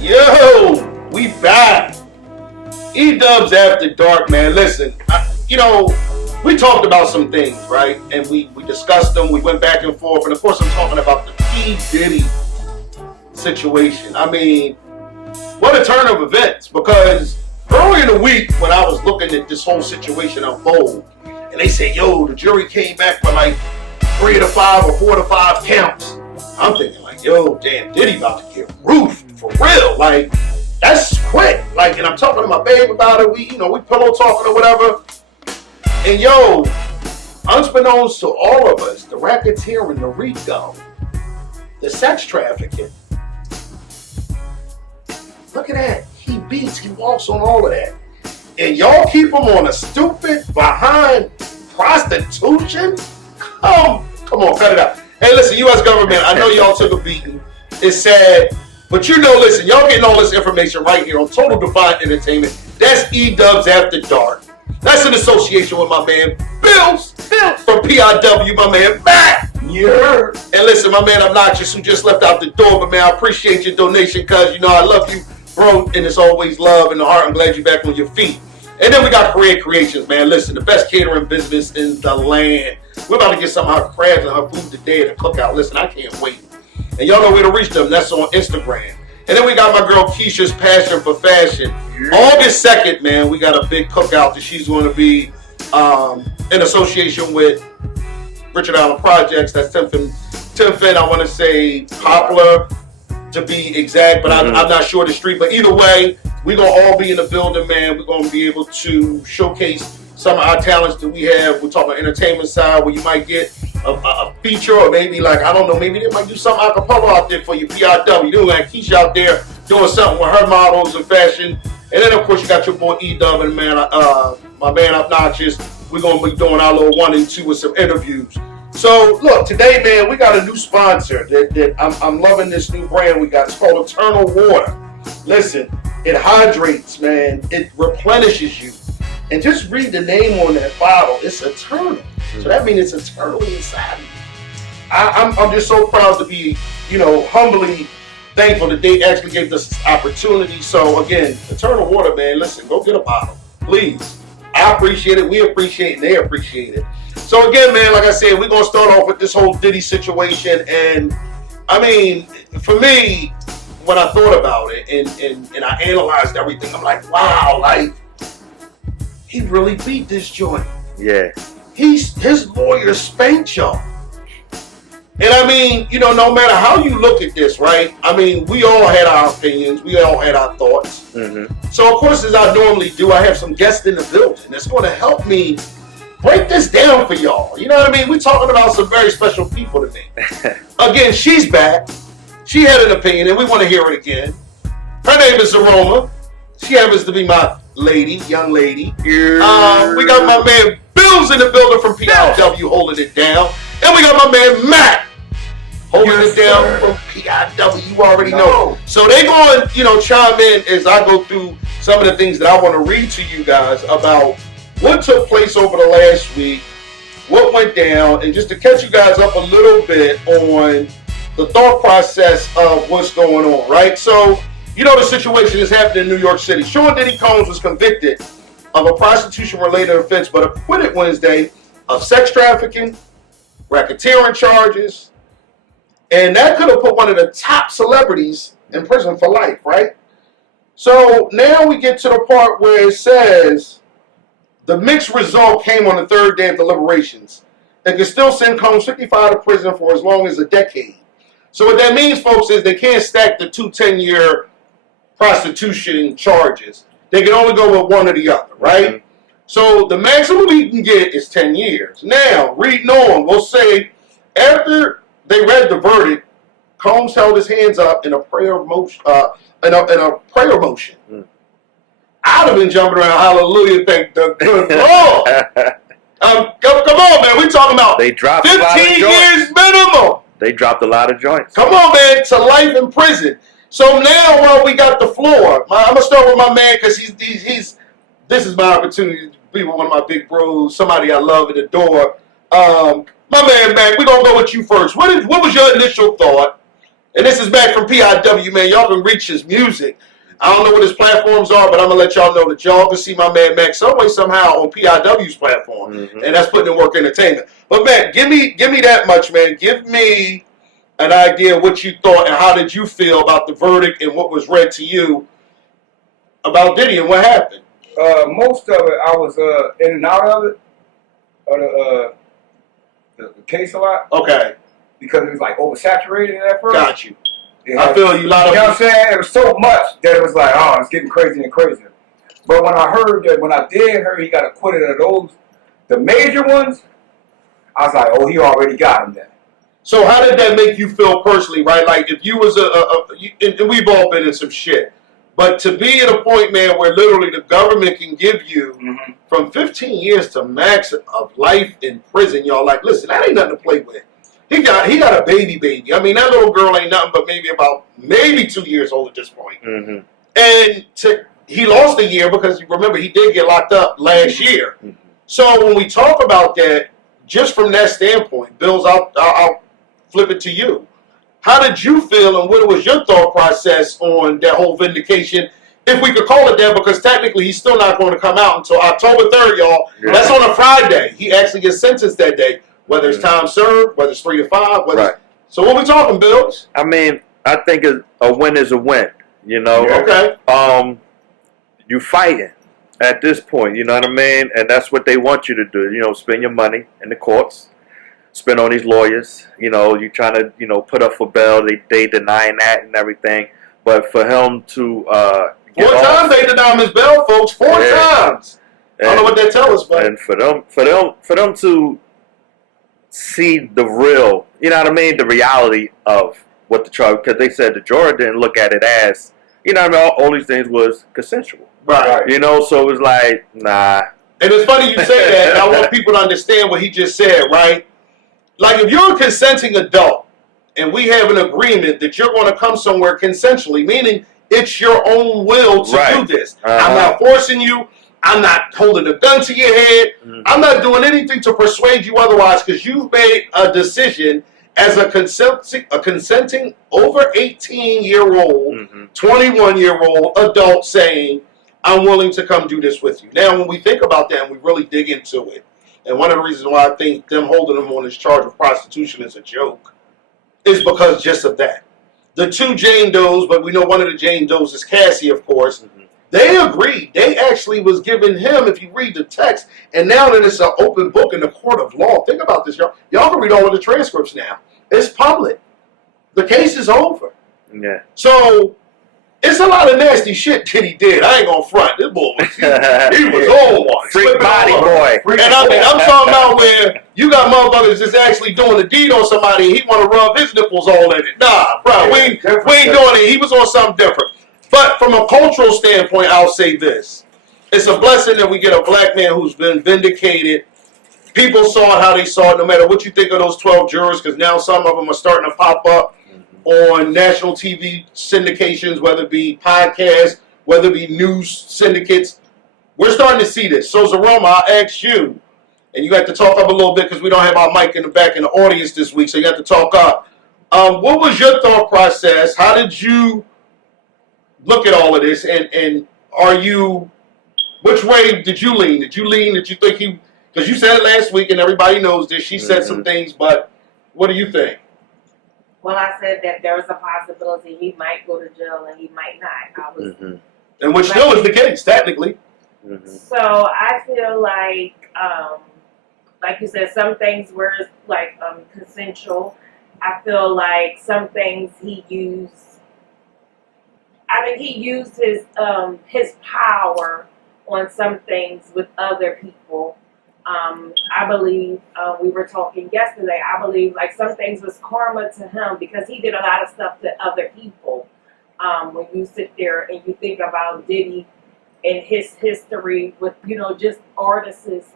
Yo, we back. E-Dubs After Dark, man. Listen, we talked about some things, right? And we discussed them. We went back and forth. And of course, I'm talking about the P. Diddy situation. I mean, what a turn of events. Because early in the week, when I was looking at this whole situation unfold, and they said, yo, the jury came back for like 3 to 5 or 4 to 5 counts. I'm thinking like, yo, damn, Diddy about to get roofed for real. Like, that's quick. Like, and I'm talking to my babe about it. We pillow talking or whatever. And yo, unbeknownst to all of us, the racketeering, the RICO, the sex trafficking. Look at that. He beats, he walks on all of that. And y'all keep him on a stupid behind prostitution? Come on, cut it out. Hey, listen, U.S. government, I know y'all took a beating. It's sad. But listen, y'all getting all this information right here on Total Defiant Entertainment. That's E-Dubs After Dark. That's in association with my man Bills from PIW, my man Matt. Yeah. And listen, my man Obnoxious, who just left out the door, but man, I appreciate your donation, cuz I love you, bro, and it's always love in the heart. I'm glad you're back on your feet. And then we got Korean Creations, man. Listen, the best catering business in the land. We're about to get some of her crabs and her food today at the cookout. Listen, I can't wait. And y'all know where to reach them. That's on Instagram. And then we got my girl Keisha's Passion for Fashion. Yeah. August 2nd, man, we got a big cookout that she's going to be in association with Richard Allen Projects. That's 10th, I want to say Poplar to be exact, but I'm not sure the street. But either way, we're going to all be in the building, man. We're going to be able to showcase some of our talents that we have. We're talking about entertainment side where you might get a feature, or maybe like, I don't know, maybe they might do some acapella out there for you, PIW. You like Keisha out there doing something with her models and fashion. And then, of course, you got your boy E-Dub and my man Obnoxious. We're going to be doing our little 1 and 2 with some interviews. So, look, today, man, we got a new sponsor that I'm loving this new brand we got. It's called Eternal Water. Listen, it hydrates, man. It replenishes you. And just read the name on that bottle. It's eternal. So that means it's eternally inside of you. I'm just so proud to be, humbly thankful that they actually gave us this opportunity. So again, Eternal Water, man, listen, go get a bottle, please. I appreciate it. We appreciate it. They appreciate it. So again, man, like I said, we're going to start off with this whole Diddy situation. And I mean, for me, when I thought about it and I analyzed everything, I'm like, wow, like, he really beat this joint. Yeah. His lawyer spanked y'all. And I mean, no matter how you look at this, right? I mean, we all had our opinions. We all had our thoughts. Mm-hmm. So, of course, as I normally do, I have some guests in the building that's going to help me break this down for y'all. You know what I mean? We're talking about some very special people to me. Again, she's back. She had an opinion, and we want to hear it again. Her name is Aroma. She happens to be my young lady. Yeah. We got my man Bills in the building from PIW holding it down. And we got my man Matt holding it down from PIW. You already know. So they going, chime in as I go through some of the things that I want to read to you guys about what took place over the last week, what went down, and just to catch you guys up a little bit on the thought process of what's going on, right? So, the situation is happening in New York City. Sean Diddy Combs was convicted of a prostitution-related offense, but acquitted Wednesday of sex trafficking, racketeering charges, and that could have put one of the top celebrities in prison for life, right? So now we get to the part where it says the mixed result came on the third day of deliberations. They can still send Combs 55 to prison for as long as a decade. So what that means, folks, is they can't stack the 2 10-year prostitution charges. They can only go with one or the other, right? Mm-hmm. So the maximum he can get is 10 years. Now, reading on, we'll say after they read the verdict, Combs held his hands up in a prayer motion. In a prayer motion. Mm. I'd have been jumping around, hallelujah, thank the good Lord. Come on, man. We're talking about they dropped 15 years minimum. They dropped a lot of joints. Come on, man, to life in prison. So now, while we got the floor, I'm gonna start with my man because he's. This is my opportunity to be with one of my big bros, somebody I love and adore. My man, Mac, we're gonna go with you first. What was your initial thought And this is back from PIW, man. Y'all can reach his music. I don't know what his platforms are, but I'm going to let y'all know that y'all can see my man Mac some way, somehow on PIW's platform. And that's Putting in Work Entertainment. But, Mac, give me that much, man. Give me an idea of what you thought and how did you feel about the verdict and what was read to you about Diddy and what happened. Most of it, I was in and out of it, the case a lot. Okay. Because it was like oversaturated at first. Got you. I feel you. You know what I'm saying? It was so much that it was like, oh, it's getting crazier and crazier. But when I heard that, when I did hear he got acquitted of those, the major ones, I was like, oh, he already got him there. So how did that make you feel personally, right? Like if you was and we've all been in some shit, but to be at a point, man, where literally the government can give you from 15 years to max of life in prison, y'all like, listen, that ain't nothing to play with. He got a baby. I mean, that little girl ain't nothing but maybe 2 years old at this point. And he lost a year because remember he did get locked up last year. So when we talk about that, just from that standpoint, Bills, I'll flip it to you. How did you feel and what was your thought process on that whole vindication, if we could call it that, because technically he's still not going to come out until October 3rd, y'all. Yeah. That's on a Friday. He actually gets sentenced that day, whether it's time served, whether it's 3 to 5. So what we talking, Bills? I mean, I think a win is a win, you know? Yeah. Okay. You fighting at this point, you know what I mean? And that's what they want you to do, you know, spend your money in the courts. Spend on these lawyers, you know, you trying to, you know, put up for bail. They denying that and everything. But for him to 4 times they denied his bail, folks. 4 times. I don't know what they tell us, but and for them to see the real, you know what I mean, the reality of what the charge, because they said the jury didn't look at it as, you know what I mean, all these things was consensual, right? You know, so it was like, nah. And it's funny you say that. And I want people to understand what he just said, right? Like if you're a consenting adult and we have an agreement that you're going to come somewhere consensually, meaning it's your own will to do this. I'm not forcing you. I'm not holding a gun to your head. I'm not doing anything to persuade you otherwise because you've made a decision as a consenting over 18-year-old, 21-year-old adult saying, I'm willing to come do this with you. Now, when we think about that and we really dig into it, and one of the reasons why I think them holding him on this charge of prostitution is a joke is because just of that. The 2 Jane Does, but we know one of the Jane Does is Cassie, of course. They agreed. They actually was giving him, if you read the text, and now that it's an open book in the court of law, think about this, y'all. Y'all can read all of the transcripts now. It's public. The case is over. Yeah. So it's a lot of nasty shit that he did. I ain't gonna front. This boy was, he was on one. Freak body boy. And I mean, I'm talking about where you got motherfuckers that's actually doing a deed on somebody and he want to rub his nipples all in it. Nah, bro, we ain't doing it. He was on something different. But from a cultural standpoint, I'll say this. It's a blessing that we get a black man who's been vindicated. People saw it how they saw it, no matter what you think of those 12 jurors, because now some of them are starting to pop up on national TV syndications, whether it be podcasts, whether it be news syndicates. We're starting to see this. So, Zaroma, I'll ask you, and you have to talk up a little bit because we don't have our mic in the back in the audience this week, so you have to talk up. What was your thought process? How did you look at all of this? And are you, which way did you lean? Did you think he, because you said it last week and everybody knows this, she said some things, but what do you think? Well, I said that there was a possibility he might go to jail and he might not. I was, and which still is the case, technically. So I feel like you said, some things were like consensual. I feel like some things he used. I think he used his power on some things with other people. I believe we were talking yesterday. I believe like some things was karma to him because he did a lot of stuff to other people. When you sit there and you think about Diddy and his history with just artists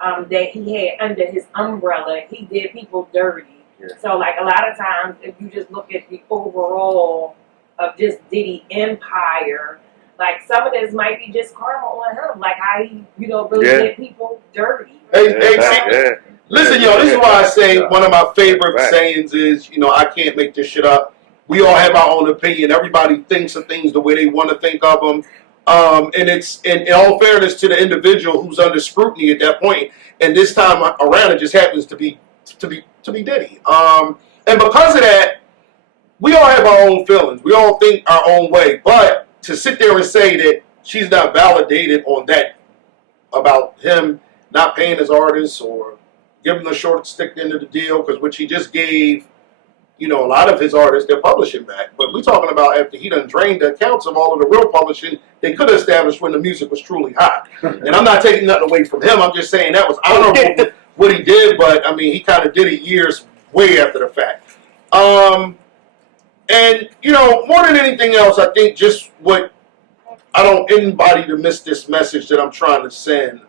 that he had under his umbrella, he did people dirty. Yeah. So like a lot of times, if you just look at the overall of just Diddy empire. Like some of this might be just karma on him, like how he, really did people dirty. Listen, y'all, this is why I say one of my favorite sayings is, I can't make this shit up. We all have our own opinion. Everybody thinks of things the way they want to think of them. And it's in all fairness to the individual who's under scrutiny at that point. And this time around, it just happens to be Diddy. And because of that, we all have our own feelings. We all think our own way. But to sit there and say that she's not validated on that about him not paying his artists or giving the short stick end of the deal, because what he just gave, a lot of his artists, they're publishing back. But we're talking about after he done drained the accounts of all of the real publishing they could have established when the music was truly hot. And I'm not taking nothing away from him. I'm just saying that was honorable what he did, but, I mean, he kind of did it years way after the fact. And, more than anything else, I think just what I don't want anybody to miss this message that I'm trying to send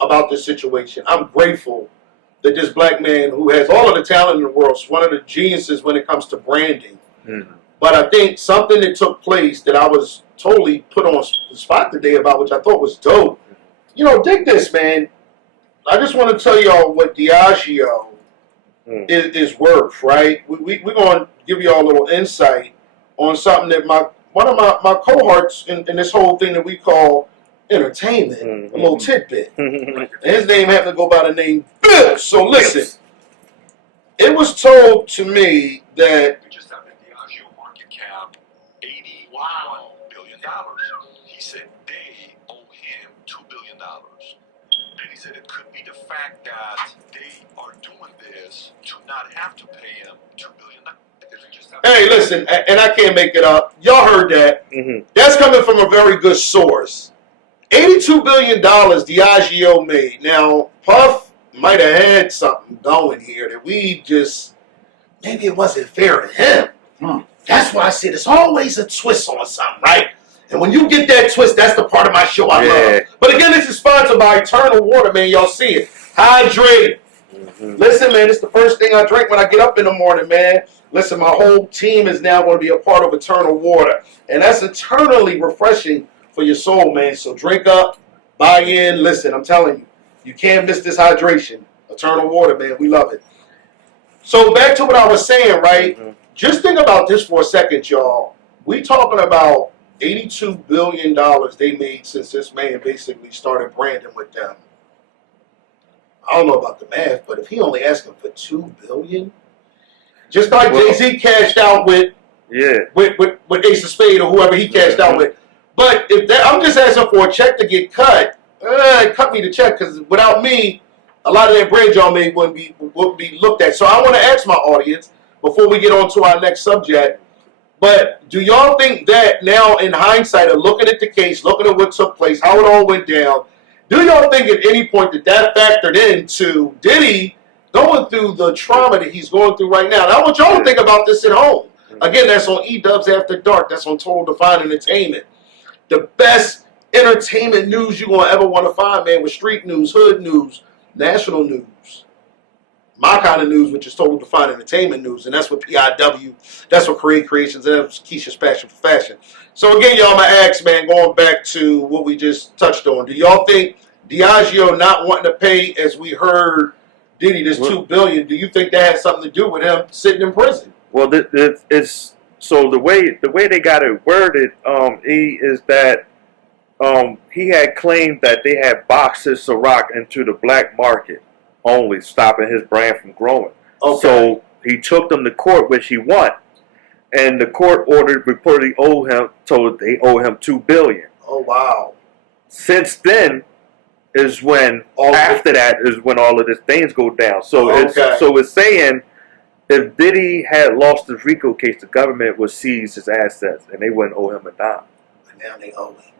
about this situation. I'm grateful that this black man who has all of the talent in the world is one of the geniuses when it comes to branding. Mm-hmm. But I think something that took place that I was totally put on the spot today about, which I thought was dope. Dig this, man. I just want to tell y'all what Diageo is worth, right? We're going to give y'all a little insight on something that one of my cohorts in this whole thing that we call entertainment, a little tidbit. And his name happened to go by the name Bill. So listen, it was told to me that we just have the Diageo market cap $81 billion. He said they owe him $2 billion. And he said it could be the fact that they are doing this to not have to pay him $2 billion. Hey, listen, and I can't make it up. Y'all heard that. Mm-hmm. That's coming from a very good source. $82 billion Diageo made. Now, Puff might have had something going here that maybe it wasn't fair to him. That's why I said it's always a twist on something, right? And when you get that twist, that's the part of my show I love. But again, this is sponsored by Eternal Water, man. Y'all see it. Hydrate. Mm-hmm. Listen, man, it's the first thing I drink when I get up in the morning, man. Listen, my whole team is now going to be a part of Eternal Water. And that's eternally refreshing for your soul, man. So drink up, buy in. Listen, I'm telling you, you can't miss this hydration. Eternal Water, man. We love it. So back to what I was saying, right? Mm-hmm. Just think about this for a second, y'all. We talking about $82 billion they made since this man basically started branding with them. I don't know about the math, but if he only asking for $2 billion, just like Jay-Z cashed out with Ace of Spades or whoever he cashed out with. But I'm just asking for a check to get cut. Cut me the check, because without me, a lot of that bread y'all made wouldn't be looked at. So I want to ask my audience before we get on to our next subject. But do y'all think that now, in hindsight, of looking at the case, looking at what took place, how it all went down, do y'all think at any point that factored into Diddy going through the trauma that he's going through right now? And I want y'all to think about this at home. Again, that's on E-Dubs After Dark. That's on Total Divine Entertainment. The best entertainment news you're going to ever want to find, man, with street news, hood news, national news. My kind of news, which is Total Divine Entertainment news. And that's what PIW, that's what Create Creations, and that's Keisha's Passion for Fashion. So again, y'all, my ask, man, going back to what we just touched on. Do y'all think Diageo not wanting to pay, as we heard Diddy, this $2 billion, do you think that has something to do with him sitting in prison? Well, it's so the way they got it worded, is that he had claimed that they had boxed his Ciroc into the black market only, stopping his brand from growing. Okay. So he took them to court, which he won, and the court ordered reportedly told they owe him $2 billion. Oh wow! Since then is when all of this things go down. So it's saying if Diddy had lost his RICO case, the government would seize his assets and they wouldn't owe him a dime. And now they owe him.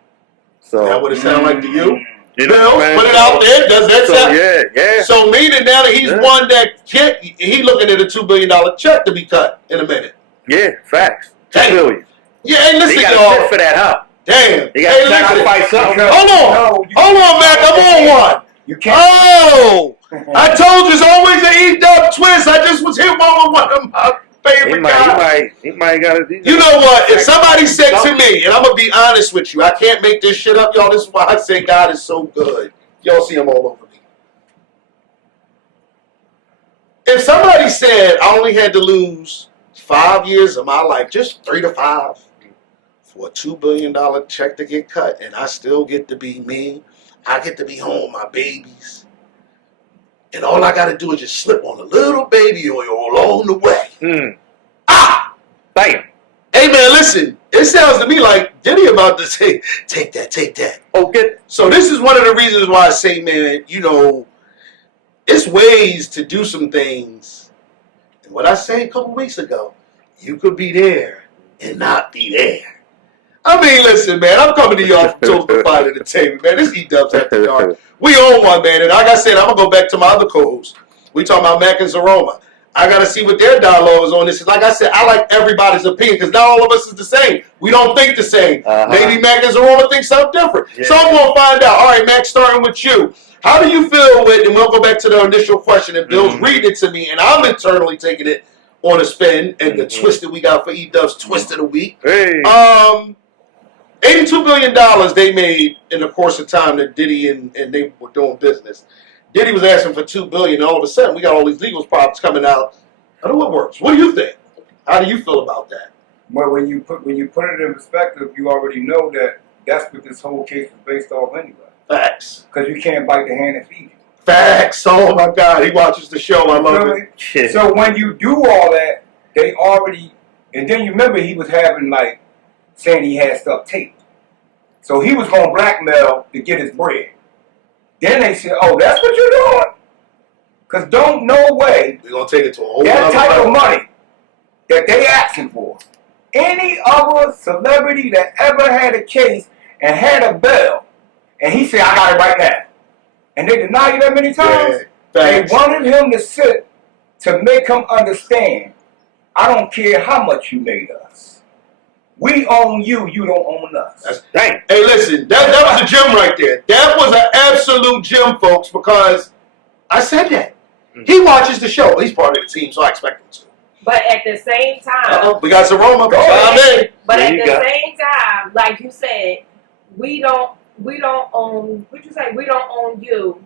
So that would it sound like to you? Bill, put it out there. Does that sound? Yeah. So meaning now that he's won that check, he looking at a $2 billion check to be cut in a minute. Yeah, facts. $2 billion. Yeah, hey, listen, y'all. He got for that, huh? Damn. You got to sacrifice something. Hold on, Mac. I'm on one. You can't. Oh, I told you it's always an E-Dub twist. I just was hit one of my favorite guys. He might got to. You know what? If somebody said to me, and I'm gonna be honest with you, I can't make this shit up, y'all. This is why I say God is so good. Y'all see him all over me. If somebody said I only had to lose 5 years of my life, just 3 to 5, for a $2 billion check to get cut, and I still get to be me. I get to be home with my babies. And all I got to do is just slip on a little baby oil along the way. Ah! Bam. Hey, man, listen. It sounds to me like Diddy about to say, take that, take that. Okay. So this is one of the reasons why I say, man, you know, it's ways to do some things. And what I said a couple weeks ago, you could be there and not be there. I mean, listen, man, I'm coming to y'all from Toast-to-Fight Entertainment, man. This E-Dubs After Dark. We own one, man. And like I said, I'm going to go back to my other co-hosts. We talking about Mac and Zaroma. I got to see what their dialogue is on this. Like I said, I like everybody's opinion because not all of us is the same. We don't think the same. Maybe Mac and Zaroma think something different. Yeah. So I'm going to find out. All right, Mac, starting with you. How do you feel with, and we'll go back to the initial question, and Bill's reading it to me, and I'm internally taking it on a spin, and the twist that we got for E-Dubs twist of the week. Hey. $82 billion they made in the course of time that Diddy and they were doing business. Diddy was asking for $2 billion, and all of a sudden we got all these legal problems coming out. I don't know what works. What do you think? How do you feel about that? Well, when you put it in perspective, you already know that that's what this whole case is based off anyway. Facts. Because you can't bite the hand that feeds you. Facts. Oh my God, he watches the show. I love it. Shit. So when you do all that, they already, and then you remember he was having like saying he had stuff taped. So he was going to blackmail to get his bread. Then they said, oh, that's what you're doing? Because don't no way We're going to take it to a whole that nother type of level. money that they asking for. Any other celebrity that ever had a case and had a bail, and he said, I got it right now. And they denied you that many times. Yeah, They facts. wanted him to sit to make him understand, I don't care how much you made us. We own you, you don't own us. Dang. Hey, listen, that was a gem right there. That was an absolute gem, folks, because I said that. He watches the show. He's part of the team, so I expect him to. But at the same time, We got Zaroma. Chime in. but There at you the go. same time, like you said, we don't own. What you say? We don't own you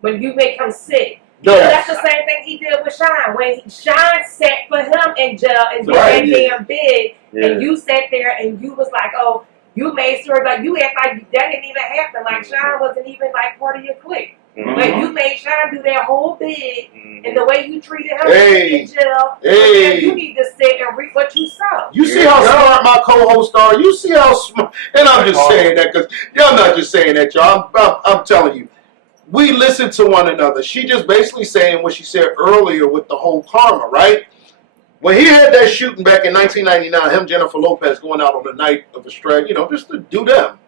when you make him sick. No. That's the same thing he did with Sean. When Sean sat for him in jail and did Right, that yeah. damn bid, Yeah. and you sat there and you was like, oh, you made sure like you act like that didn't even happen. Like Sean wasn't even like part of your clique. But you made Sean do that whole bid, and the way you treated him Hey. in jail, Hey. you need to sit and read what you saw. You see how smart my co-hosts are? You see how smart? And I'm just saying that because I'm not just saying that, y'all. I'm telling you. We listen to one another. She just basically saying what she said earlier with the whole karma, right? When he had that shooting back in 1999, him, Jennifer Lopez, going out on the night of a strike, you know, just to do them.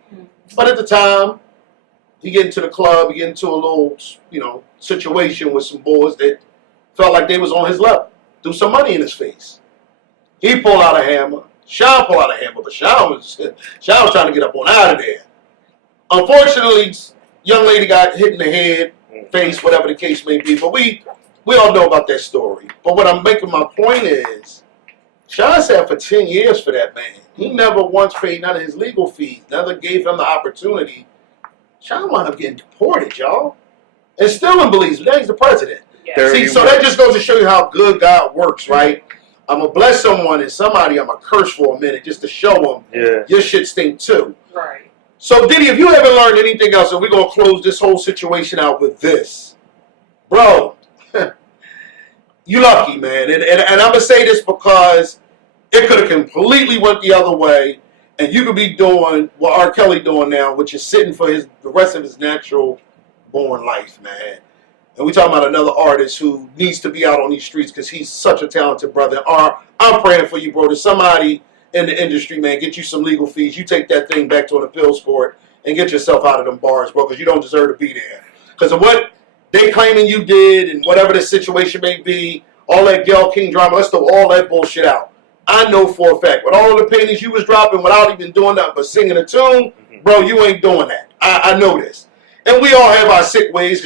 But at the time, he get into the club, he get into a little, you know, situation with some boys that felt like they was on his level. Threw some money in his face. He pulled out a hammer. Sean pulled out a hammer, but Sean was trying to get up on out of there. Unfortunately, young lady got hit in the head, face, whatever the case may be. But we all know about that story. But what I'm making my point is, Sean sat for 10 years for that man. He never once paid none of his legal fees. Never gave him the opportunity. Sean wound up getting deported, y'all. And still in Belize. Now he's the president. Yeah. See, so that just goes to show you how good God works, right? I'm going to bless someone and somebody I'm going to curse for a minute just to show them Yeah. your shit stink too. Right. So, Diddy, if you haven't learned anything else, and we're going to close this whole situation out with this. Bro, you lucky, man. And I'm going to say this because it could have completely went the other way, and you could be doing what R. Kelly doing now, which is sitting for the rest of his natural born life, man. And we're talking about another artist who needs to be out on these streets because he's such a talented brother. I'm praying for you, bro. There's somebody in the industry, man, get you some legal fees. You take that thing back to an appeals court and get yourself out of them bars, bro, because you don't deserve to be there. Because of what they claiming you did and whatever the situation may be, all that Gayle King drama, let's throw all that bullshit out. I know for a fact, with all the paintings you was dropping without even doing nothing but singing a tune, bro, you ain't doing that. I know this. And we all have our sick ways.